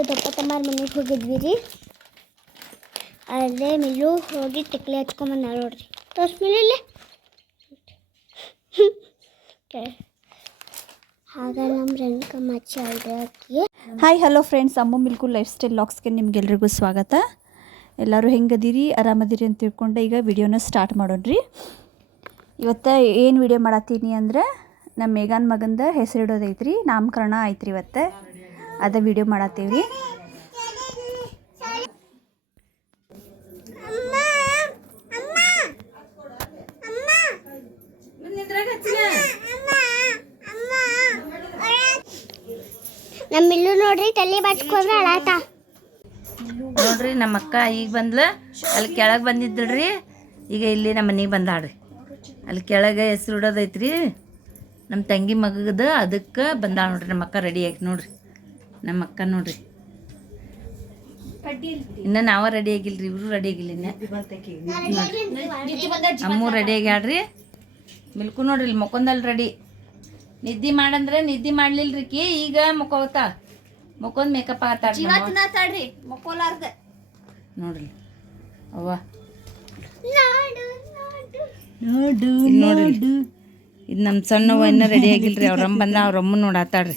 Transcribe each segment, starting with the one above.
ಈಗ ತಮ್ಮಾರ ಮನೆಗೆ ಹೋಗಿದ್ವಿ ರೀ ಅಲ್ಲೇ ಮಿಲ್ಲು ಹೋಗಿ ಟಿಕ್ಲಿ ಹಚ್ಕೊಂಬಂದ ನೋಡ್ರಿ. ತೋರ್ಸ್ ಮಿಲ್ಲಿ ಆಗ ನಮ್ಮ ಹಾಯ್ ಹಲೋ ಫ್ರೆಂಡ್ಸ್ ಅಮ್ಮ ಮಿಲ್ಕು ಲೈಫ್ ಸ್ಟೈಲ್ ಲಾಗ್ಸ್ಗೆ ನಿಮ್ಗೆಲ್ರಿಗೂ ಸ್ವಾಗತ. ಎಲ್ಲರೂ ಹೆಂಗದಿರಿ? ಆರಾಮದಿರಿ ಅಂತ ತಿಳ್ಕೊಂಡು ಈಗ ವಿಡಿಯೋನ ಸ್ಟಾರ್ಟ್ ಮಾಡೋಣ್ರಿ. ಇವತ್ತು ಏನು ವಿಡಿಯೋ ಮಾಡತ್ತೀನಿ ಅಂದ್ರೆ ನಮ್ಮ ಮೇಘಾನ್ ಮಗಂದ ಹೆಸರಿಡೋದೈತ್ರಿ ನಾಮಕರಣ ಐತ್ರಿ ಇವತ್ತು. ಅದ ವಿಡಿಯೋ ಮಾಡತ್ತೀವಿ ರೀ ನಮ್ಮ ಮಿಲ್ಲು ನೋಡ್ರಿ ತಲೆ ಬಾಚ್ಕೊಂಡ್ರೆ ಅಳಾತ. ನೋಡ್ರಿ ನಮ್ಮ ಅಕ್ಕ ಈಗ ಬಂದ್ಲ. ಅಲ್ಲಿ ಕೆಳಗೆ ಬಂದಿದ್ದಳ್ರಿ. ಈಗ ಇಲ್ಲಿ ನಮ್ಮ ಮನೆಗೆ ಬಂದಾಡ್ರಿ ಅಲ್ಲಿ ಕೆಳಗೆ ಹೆಸ್ರು ಇಡೋದೈತ್ರಿ. ನಮ್ಮ ತಂಗಿ ಮಗದ ಅದಕ್ಕೆ ಬಂದಾಳ ನೋಡ್ರಿ ನಮ್ಮ ಅಕ್ಕ ರೆಡಿ ಆಗಿ ನೋಡ್ರಿ. ನಮ್ಮ ಅಕ್ಕ ನೋಡ್ರಿ. ಇನ್ನ ನಾವ ರೆಡಿ ಆಗಿಲ್ರಿ ಇವರು ರೆಡಿ ಆಗಿಲ್ಲ ಇನ್ನ. ಅಮ್ಮು ರೆಡಿ ಆಗ್ಯಾಡ್ರಿ ಮಿಲ್ಕು ನೋಡ್ರಿ ಇಲ್ಲಿ ಮಕ್ಕೊಂದಲ್ ರೆಡಿ ನಿದ್ದೆ ಮಾಡಂದ್ರೆ ನಿದ್ದೆ ಮಾಡ್ಲಿಲ್ರಿ ಕಿ ಈಗ ಮುಕ್ಕೋತಾ ಮುಕ್ಕೊಂದ್ ಮೇಕಪ್ ಆಗತ್ತಾಳ ನೋಡ್ರಿ. ಅವ್ವ. ನೋಡ್ರಿ ಇದು ನಮ್ಮ ಸಣ್ಣವ ಇನ್ನೂ ರೆಡಿ ಆಗಿಲ್ರಿ ಅವ್ರಮ್ಮ ಬಂದ ಅವ್ರಮ್ಮ ನೋಡಾತಾಳ್ರಿ.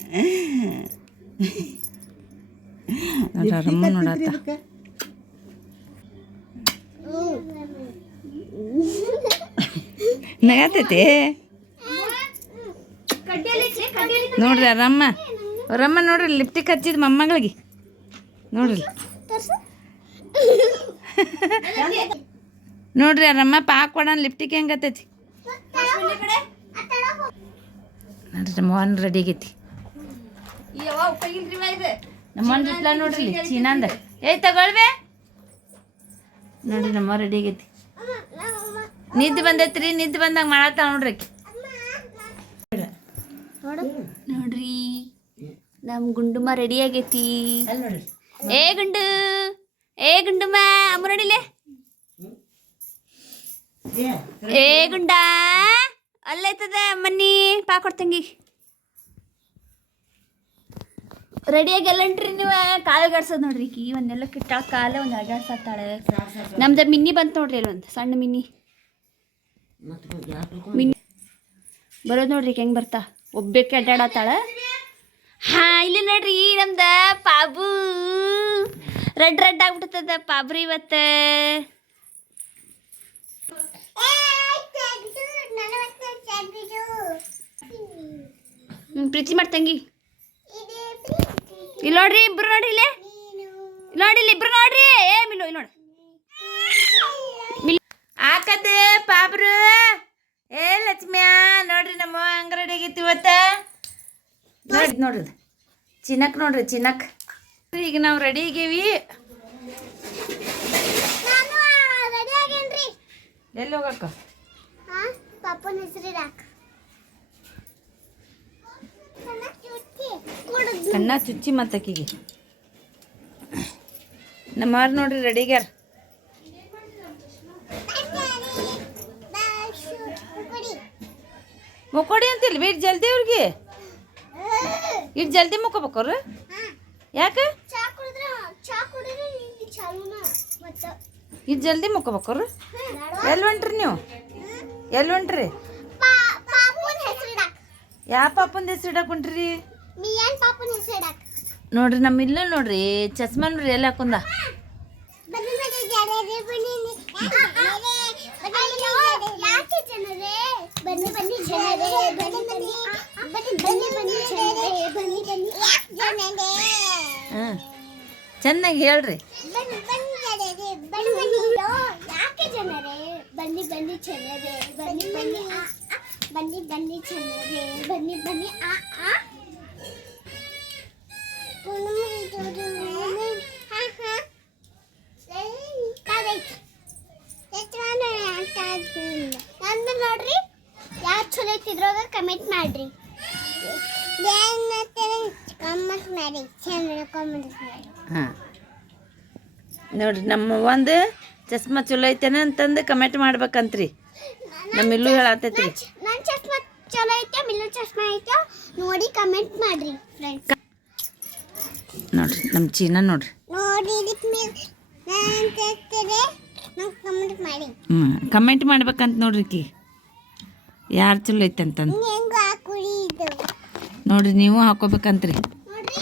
ನೋಡಾತ ನಗತೈತಿ? ನೋಡ್ರಿ ರಮ್ಮ ಅವ್ರಮ್ಮ ನೋಡ್ರಿ ಲಿಪ್ಟಿಕ್ ಹಚ್ಚಿದ ಮೊಮ್ಮಗಳಿಗೆ. ನೋಡ್ರಿ. ನೋಡ್ರಿ ಅರಮ್ಮ ಪಾಕ್ ಕೊಡೋಣ ಲಿಪ್ಟಿಕ್ ಹೆಂಗತೈತಿ ನೋಡ್ರಿ ಮೋಹನ್ ರೆಡಿ ಆಗೈತಿ. ನಮ್ಮ ಅವ್ವನ್ ಜೊತ್ಲ ನೋಡ್ರಿ ಚೀನಾಂದ ಏಯ್ ತಗೊಳ್ವೆ. ನೋಡ್ರಿ ನಮ್ಮ ರೆಡಿ ಆಗೈತಿ. ನಿದ್ದೆ ಬಂದೈತ್ರಿ ನಿದ್ದೆ ಬಂದಾಗ ಮಾಡತ್ತಾಳ ನೋಡ್ರಿ. ನೋಡ್ರಿ ನಮ್ಮ ಗುಂಡುಮ ರೆಡಿ ಆಗೈತಿ. ಏ ಗುಂಡು ಏ ಗುಂಡುಮ ಅಮ್ಮ ನೋಡಿಲೆ ಏ ಗುಂಡ ಅಲ್ಲೈತದ ಮನ್ನಿ ಪಾ ಕೊಡ್ತಂಗಿ. ರೆಡಿಯಾಗಿ ಎಲ್ಲಂಟ್ರಿ ನೀವು? ಕಾಲು ಗಾಡ್ಸೋದು ನೋಡ್ರಿ ಕಿ ಒಂದೆಲ್ಲ ಕಿಟ್ಟ ಕಾಲ ಒಂದು ಅಡ್ಡಾಡ್ಸತ್ತಾಳೆ ನಮ್ದು ಮಿನ್ನಿ ಬಂತು ನೋಡ್ರಿ ಅಲ್ಲಿ ಒಂದು ಸಣ್ಣ ಮಿನ್ನಿ. ಮಿನ್ನಿ ಬರೋದು ನೋಡ್ರಿ ಹೆಂಗೆ ಬರ್ತಾ? ಒಬ್ಬಕ್ಕೆ ಅಡ್ಡಾಡತ್ತಾಳೆ. ಹಾ, ಇಲ್ಲಿ ನೋಡ್ರಿ ನಮ್ದು ಪಾಬು. ರೆಡ್ ರೆಡ್ ಆಗ್ಬಿಡ್ತದ ಪಾಬ್ರಿ ಇವತ್ತ. ಪ್ರೀತಿ ಮಾಡ್ತಂಗಿ. ಇಲ್ಲಿ ನೋಡ್ರಿ ಇಬ್ರು ನೋಡ್ರಿ ಇಲ್ಲೇ. ನೋಡಿ ಇಲ್ಲಿ ಇಬ್ರು ನೋಡ್ರಿ. ಏ ಮಿಲ್ಲು ಇಲ್ಲಿ ನೋಡಿ. ಆಕದ ಪಾಬ್ರು. ಏ ಲಕ್ಷ್ಮ್ಯಾ ನೋಡ್ರಿ ನಮ್ಮ ಅಂಗಡಿಗೆ ಇವತ್ತ. ನೋಡ್ರಿ ನೋಡ್ರಿ. ಚಿನ್ನಕ್ ನೋಡ್ರಿ ಚಿನ್ನಕ್ ಈಗ ನಾವು ರೆಡಿ ಆಗೀವಿ. ನಾನು ರೆಡಿ ಆಗೇನ್ರಿ. ಎಲ್ಲಿ ಹೋಗಕ್ಕ? ಹಾ ಪಾಪನ ಹೆಸರಿಡಾಕ ಕಣ್ಣ ಚುಚ್ಚಿ ಮತ್ತಕ್ಕಿಗೆ ನಮ್ಮಾರು ನೋಡ್ರಿ ರೆಡಿಗ್ಯಾರ ಮುಕ್ಕೊಡಿ ಅಂತಿಲ್ಲ ಇಟ್ಟು ಜಲ್ದಿ ಅವ್ರಿಗೆ? ಇಟ್ ಜಲ್ದಿ ಮುಕ್ಕೋಬೇಕವ್ರು ಯಾಕೆ? ಇಟ್ ಜಲ್ದಿ ಮುಕ್ಕೋಬೇಕವ್ರು ಎಲ್ಲಿ ಹೊಂಟ್ರಿ ನೀವು? ಎಲ್ಲಿ ಹೊಂಟ್ರಿ? ಯಾವ ಪಾಪಂದ ಹೆಸರು ಇಡಕ್ಕೆ ಹೊಂಟ್ರಿ? ನೋಡ್ರಿ ನಮ್ಮ ಇಲ್ಲ ನೋಡ್ರಿ ಚಸ್ಮಾ ನೋಡ್ರಿ ಎಲ್ಲ ಹಾಕೊಂದ ಬನ್ನಿ ಬನ್ನಿ ಜಡರೆ ಬನ್ನಿ ಯಾಕೆ ಜನರೇ? ಬನ್ನಿ ಬನ್ನಿ ಜನರೇ ಬನ್ನಿ ಬನ್ನಿ. ಬನ್ನಿ ಬನ್ನಿ ಬನ್ನಿ ಜನರೇ ಬನ್ನಿ ಬನ್ನಿ. ಜನರೇ? ಹಾಂ ಚೆನ್ನಾಗಿ ಹೇಳ್ರಿ. ಬನ್ನಿ ಬನ್ನಿ ಜನರೇ ಬನ್ನಿ ಬನ್ನಿ. ಬನ್ನಿ ಬನ್ನಿ ಜನರೇ ಬನ್ನಿ ಬನ್ನಿ. ಆ ಆ. ಬನ್ನಿ ಬನ್ನಿ ಜನರೇ ಬನ್ನಿ ಬನ್ನಿ ಆ ಆ ಹಾ ಹಾ ನಂದು ನೋಡ್ರಿ ಯಾರು ಚಲೋ ಐತಿದ್ರಾಗ ಕಮೆಂಟ್ ಮಾಡ್ರಿ ಕಮೆಂಟ್ ಮಾಡಿ ಚಂದ ಕಮೆಂಟ್ ಮಾಡಿ ಹಾಂ ನೋಡ್ರಿ ನಮ್ಮ ಒಂದು ಚಸ್ಮಾ ಚಲೋ ಐತೇನ ಅಂತಂದು ಕಮೆಂಟ್ ಮಾಡ್ಬೇಕಂತ್ರಿ. ನಮ್ಮ ಇಲ್ಲೂ ಹೇಳತ್ತೈತಿ ನನ್ನ ಚಸ್ಮಾ ಚಲೋ ಐತೆ ಮಿಲ್ಲು ಚಸ್ಮಾ ಐತೆ. ನೋಡಿ ಕಮೆಂಟ್ ಮಾಡ್ರಿ ಫ್ರೆಂಡ್ಸ್ ನೋಡ್ರಿ ನಮ್ಮ ಚೀನಾ ನೋಡ್ರಿ. ನೋಡಿ ಇದಕ್ಕೆ ಮೇಲೆ ನಾನು ತೆಗ್ತಾರೆ ನಂಗೆ ಕಮೆಂಟ್ ಮಾಡಿ. ಹ್ಞೂ ಕಮೆಂಟ್ ಮಾಡ್ಬೇಕಂತ ನೋಡ್ರಿ ಕಿ. ಯಾರು ಚಲೋ ಐತೆ ಅಂತಂದು. ಹಿಂಗೆ ಇದು. ನೋಡ್ರಿ ನೀವು ಹಾಕೋಬೇಕಂತ್ರಿ. ನೋಡ್ರಿ.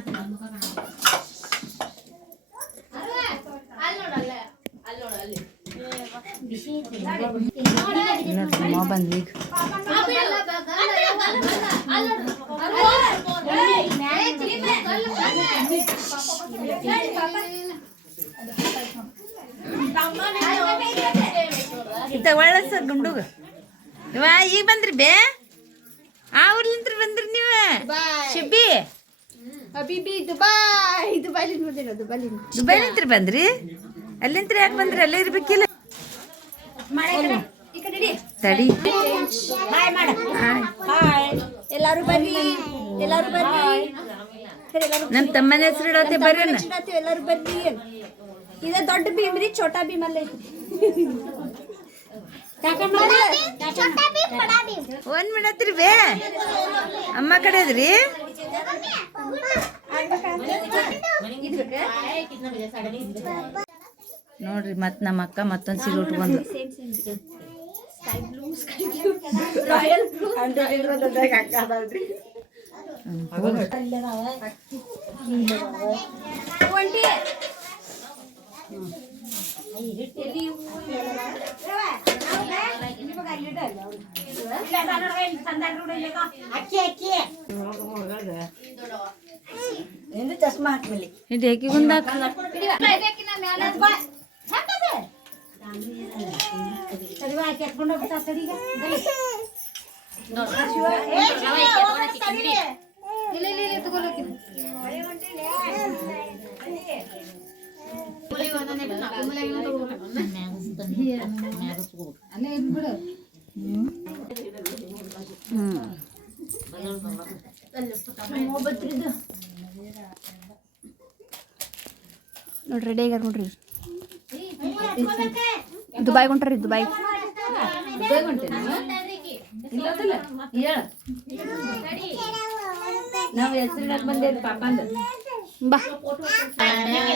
ನೋಡ್ರಿ ಬಂದ್ವಿ ಈಗ ಒಳ್ಳೆ ಸರ್ ಗುಂಡುಗ. ಇವ ಈಗ ಬಂದ್ರಿ ಬೇ? ಆ ಊರ್ಲಿಂತ ಬಂದ್ರಿ ನೀವು? ಶಿಬ್ಬಿ? ಅಬಿಬಿ ದುಬೈ ದುಬೈಲಿಂದ ಬಂದಿರೋ ದುಬೈಲಿಂದ. ದುಬೈಲಿಂತ್ರ ಬಂದ್ರಿ? ಅಲ್ಲಿಂತ್ರ ಯಾಕೆ ಬಂದ್ರಿ? ಅಲ್ಲೇ ಇರ್ಬೇಕಿಲ್ಲ. ತಡಿ. ಎಲ್ಲಾರು ಬನ್ನಿ. ಎಲ್ಲಾರು ಬರ್ರಿ ನಮ್ಮ ತಮ್ಮನ ಹೆಸರು ಇಡತ್ತೆ ಬರ್ರಿ ಎಲ್ಲಾರು ಬನ್ನಿ. ಇದ ದೊಡ್ಡ ಭೀಮ್ ರೀ ಛೋಟಾ ಭೀಮ್ ಅಲ್ಲೇ. ಒಂದ್ ಮಾಡತ್ರಿ ಬೇ. ಅಮ್ಮ ಕಡೆದ್ರಿ ನೋಡ್ರಿ ಮತ್ತೆ ನಮ್ಮ ಅಕ್ಕ ಮತ್ತೊಂದು ಸೀರೆ ಉಟ್ಕೊಂಡ್ಲು ಇದು ಹೇಗೆ ನೋಡ್ರಿ ರೆಡಿ ಆಗ್ಯಾರ ನೋಡ್ರಿ. ದುಬಾಯ್ ಹೊಂಟ್ರಿ ದುಬಾಯ್. ನಾವ್? ಹೆಸರು ಇಡಕ್ ಬಂದೇವಿ ಪಾಪಂದ. ಬಾ. ಚಂದಾಗಿ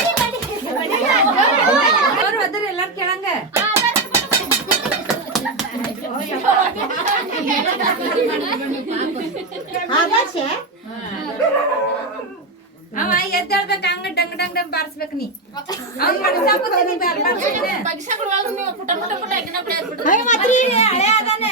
ಅವ್ರು ಅದರ ಎಲ್ಲಾರು ಕೇಳಂಗ. ಅವ ಎದ್ದೇಳ್ಬೇಕು ಹಂಗ ಡಂಗ್ ಡಂಗ್ ಡಂಗ್ ಬಾರಿಸ್ಬೇಕು ನೀ. ಅವ್ನ್ ಬಾರ್ ಬಾರ್ಸಿದ್ರೆ. ಹಳೆ ಅದಾನೆ.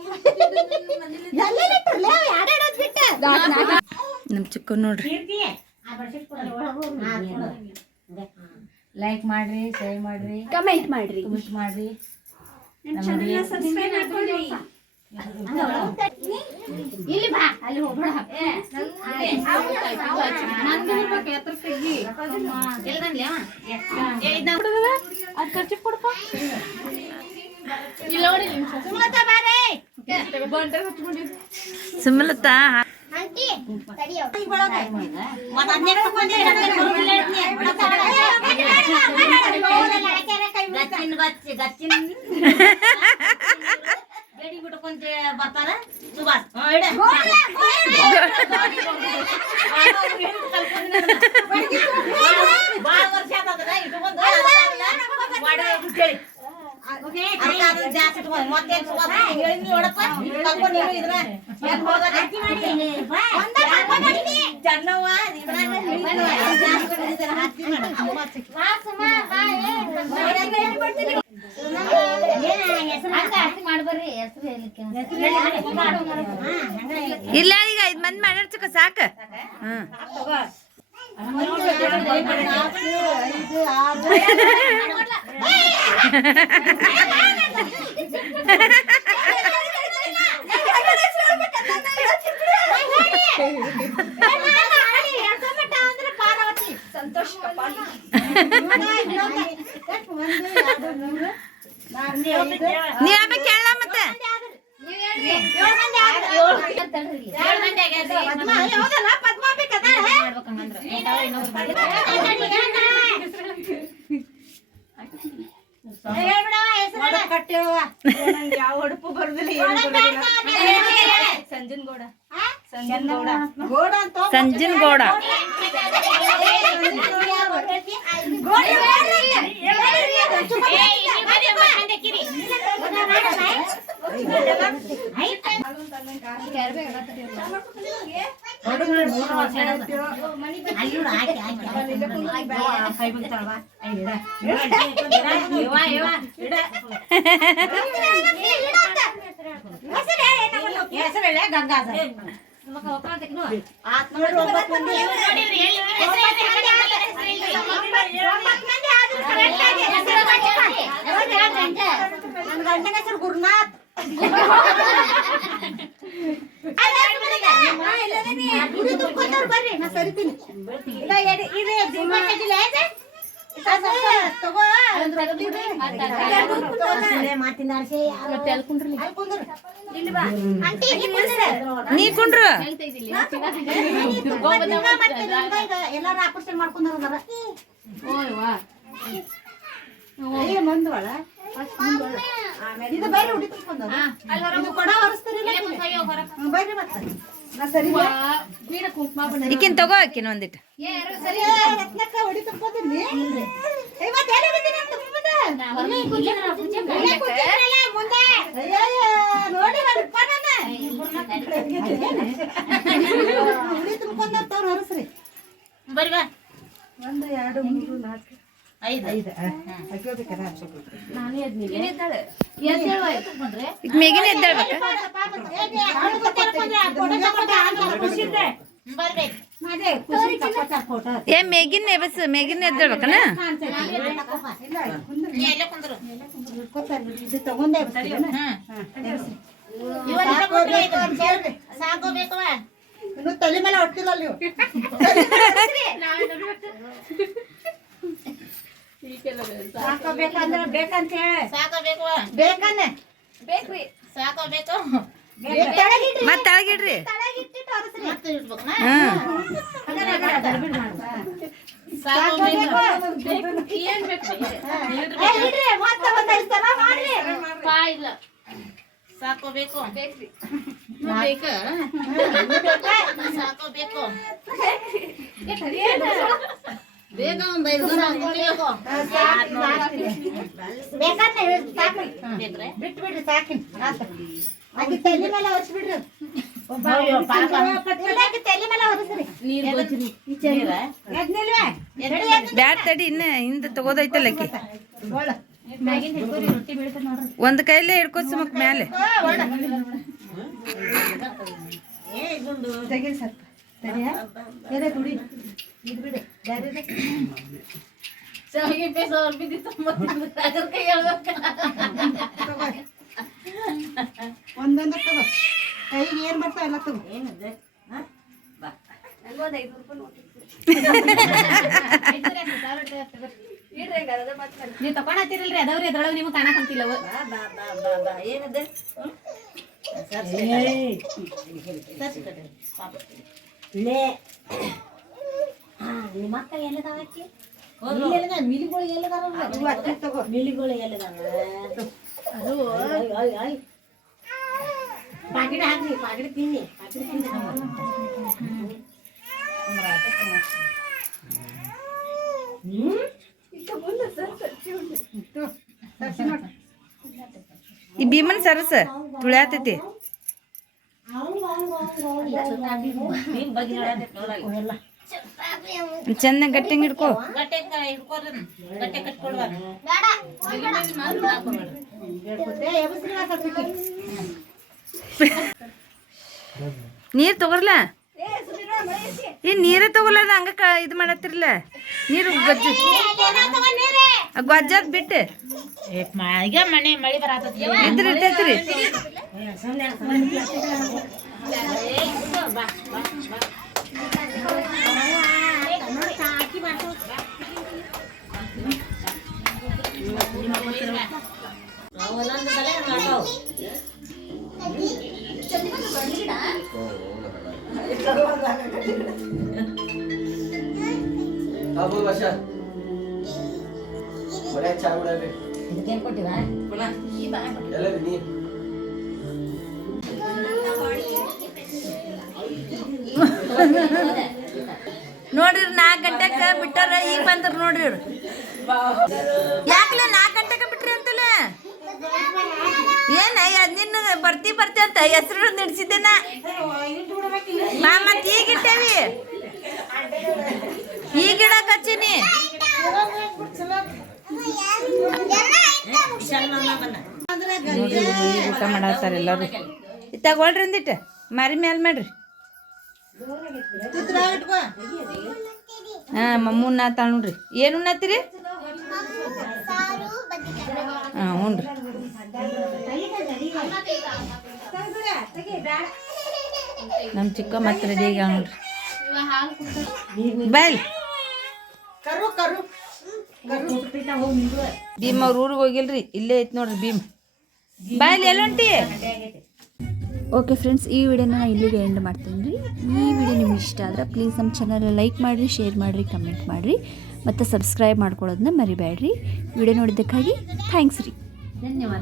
ನಮ್ಮ ಚಿಕ್ಕ ನೋಡ್ರಿ. ಲೈಕ್ ಮಾಡ್ರಿ ಶೇರ್ ಮಾಡ್ರಿ ಕಮೆಂಟ್ ಮಾಡ್ರಿ. ಕಮೆಂಟ್ ಮಾಡ್ರಿ. ಇಲ್ಲಿ ಬಾ. ಅಲ್ಲಿ ಹೋಗ್ಬೇಡ. ಅದ್ ಖರ್ಚಿಗೆ ತಡಿಯೋ ಗಚ್ಚಿನ ಗಚ್ಚಿ ಗಚ್ಚಿನ ಗಡಿ ಬಿಟ್ಕೊಂತ ಬರ್ತಾರ ಸುಭಾಷ್ ಹ್ಮ್, ಇಡು. ಬಾಳ್ ವರ್ಷ ಆತದ ಇಟ್ಕೊಂಡು ಇಲ್ಲ ಈಗ ಐದ್ ಮಂದಿ ಮಾಡಿರ್ಚಕ ಚಿಕ್ಕ ಸಾಕ? ಹ್ಮ್. ನೀವ್ ಆಮೇಲೆ ಕೇಳಲ್ಲ ಮತ್ತೆ. ಸಂಜಿನ್ ಗೌಡ ಗುರುನಾಥ್ ಬರ್ರಿ ನಾ ಸರಿತೀನಿ ಇಲ್ಲ, ಎಡಿ- ಇದು ಜಿಮ್ಮ ಕಡ್ಡಿಲ್ಲ ಇದೆ? ಅದು ತಗೋ. ಮಾತಿನ ಆಸೆ ನೀ ಕುಂಡ್ರು ಎಲ್ಲಾರ ಆಪರೇಷನ್ ಮಾಡ್ಕೊಂಡಾರ ಮುಂದ್ವಳ ಇದು ಬರ್ರಿ ಹುಡಿ ತುಂಬ್ಕೊಂಡು. ಇದು ಕೊಡ ಹೊರಸ್ತೀರಿಲ್ಲ ಬರ್ರಿ ಮತ್ತೆ ಈಕಿನ್ ತಗೋ ಆಕಿನ ಒಂದಿಟ್ಟು ಒಂದು ಎರಡು ಮೂರು ನಾಲ್ಕು. ಮೇಗಿನ ಎದ್ದೇಳ್ಬೇಕ? ಏ ಮೇಗಿನ ಎಬಸ್ ಮೇಗಿನ ಎದ್ದೇಳ್ಬೇಕನ? ಇದು ತಗೊಂಡೆ ಸಾಕೋಬೇಕವ ಇನ್ನು ತಲೆ ಮೇಲೆ ಹೊಟ್ಟಿಲ್ಲ ನೀವು ಸಾಕೋಬೇಕಂದ್ರೆ ಬೇಕಂತ ಹೇಳಿ ಸಾಕೋಬೇಕವ ಬೇಕನ್ನ ಬೇಕ್ರಿ ಸಾಕೋಬೇಕು ತೆಳಗಿಟ್ರಿ ಮತ್ತ ತಳಗಿಡ್ರಿ ತೆಳಗಿಟ್ಟಿಟ್ಟು ಹೊರಸ್ರಿ ಮತ್ತೆ ಇಡ್ಬೇಕನ ಹ್ಮ್ ಬೇಗ ಸಾಕಿನ್ ಅದು ತಲೆ ಮೇಲೆ ಹೊರಿಸ್ಬಿಡ್ರಿ ಮೇಲೆ ಬ್ಯಾಡ್ ತಡಿ ಇನ್ನ ಹಿಂದ ತಗೋದೈತಲ್ಲ ಒಂದು ಕೈಲೇ ಹಿಡ್ಕೋ ಸುಮಕ್ ಮ್ಯಾಲೆ. ತೆಗೀರಿ ಸ್ವಲ್ಪ ತಡಿಯ ತುಡಿ ಇದು ಬಿಡು ಬ್ಯಾರೆ ಇದೆ. ತಗೋ. ಒಂದೊಂದು ತಗೋ ಕೈಗೆ ಏನ್ ಬರ್ತಾವ ಎಲ್ಲ ತಗೋ ನೀವು ತಕೊಂಡತ್ತಿರಲ್ರಿ ಅದಾವ್ರಿ ಅದ್ರೊಳಗೆ ನಿಮ್ಗೆ ಕಾಣಕಂತಿಲ್ಲ ಅವು ಅದು ಅಕ್ಕಿ ತಗೋ. ತರ್ಸಿ ನೋಡು ಈ ಭೀಮನ್ ಸರಸ ತುಳ್ಯಾತೈತಿ ಚಂದ ಗಟ್ಟಿಂಗ್ ಹಿಡ್ಕೋ. ಏ, ಹಿಡ್ಕೋ. ನೀರ್ ತಗೋರ್ಲ? ಈ ನೀರೇ ತಗೋಲಾರ್ದ ಹಂಗ ಕ ಇದು ಮಾಡತ್ತಿರ್ಲ. ನೀರು ಗಜ್ಜ. ಗೊಜ್ಜದ್ ಬಿಟ್ಟು. ಇದ್ರ ಇರ್ತೈತ್ರಿ ನೋಡ್ರಿ ನಾಲ್ಕು ಗಂಟೆಗೆ ಬಿಟ್ಟಾರ ಈಗ ಬಂದ್ರ ನೋಡ್ರಿ ಯಾಕಲ್ಲ ನಾಲ್ಕು ಗಂಟೆಗೆ ಬಿಟ್ರಿ ಅಂತಲ್ಲ ಏನ ಅದ್ ನಿನ್ನ ಬರ್ತಿ ಬರ್ತಿ ಅಂತ ಹೆಸರು ನಡ್ಸಿದ್ದೇನ? ಮಾ ಮತ್ ಈಗ ಇಟ್ಟೇವಿ. ಈಗ ಇಡಕ್ ಹಚ್ಚೀನಿ. ಊಟ ಮಾಡತ್ತಾರ ಎಲ್ಲಾರು. ತಗೊಳ್ರಿ ಅಂದಿಟ್ಟು ಮಾರಿ ಮ್ಯಾಲ ಮಾಡ್ರಿ. ಹಾ ಮಮ್ಮು ತಾಳ ನೋಡ್ರಿ. ಏನು ಉಣ್ಣತ್ತೀರಿ ಹಾಂ ಹ್ಞೂ. ನಮ್ಮ ಚಿಕ್ಕ ಮತ್ತೆ ರೆಡಿ ಆಗ್ಯಾವ ನೋಡ್ರಿ. ಬಾಯ್ ಕರು ಭೀಮ್ ಅವ್ರ ಊರಿಗೆ ಹೋಗಿಲ್ರಿ. ಇಲ್ಲೇ ಐತಿ ನೋಡ್ರಿ ಭೀಮ್. ಬಾಯ್ಲಿ ಎಲ್ಲೊಂಟಿ ಓಕೆ ಫ್ರೆಂಡ್ಸ್ ಈ ವಿಡಿಯೋನ ನಾನು ಇಲ್ಲಿಗೆ ಎಂಡ್ ಮಾಡ್ತೀನಿ ರೀ. ಈ ವಿಡಿಯೋ ನಿಮ್ಗೆ ಇಷ್ಟ ಆದ್ರೆ ಪ್ಲೀಸ್ ನಮ್ಮ ಚಾನಲ್ ಲೈಕ್ ಮಾಡಿರಿ ಶೇರ್ ಮಾಡಿರಿ ಕಮೆಂಟ್ ಮಾಡಿರಿ. ಮತ್ತು ಸಬ್ಸ್ಕ್ರೈಬ್ ಮಾಡ್ಕೊಳ್ಳೋದನ್ನ ಮರಿಬೇಡ್ರಿ. ವಿಡಿಯೋ ನೋಡಿದ್ದಕ್ಕಾಗಿ ಥ್ಯಾಂಕ್ಸ್ ರೀ. ಧನ್ಯವಾದ.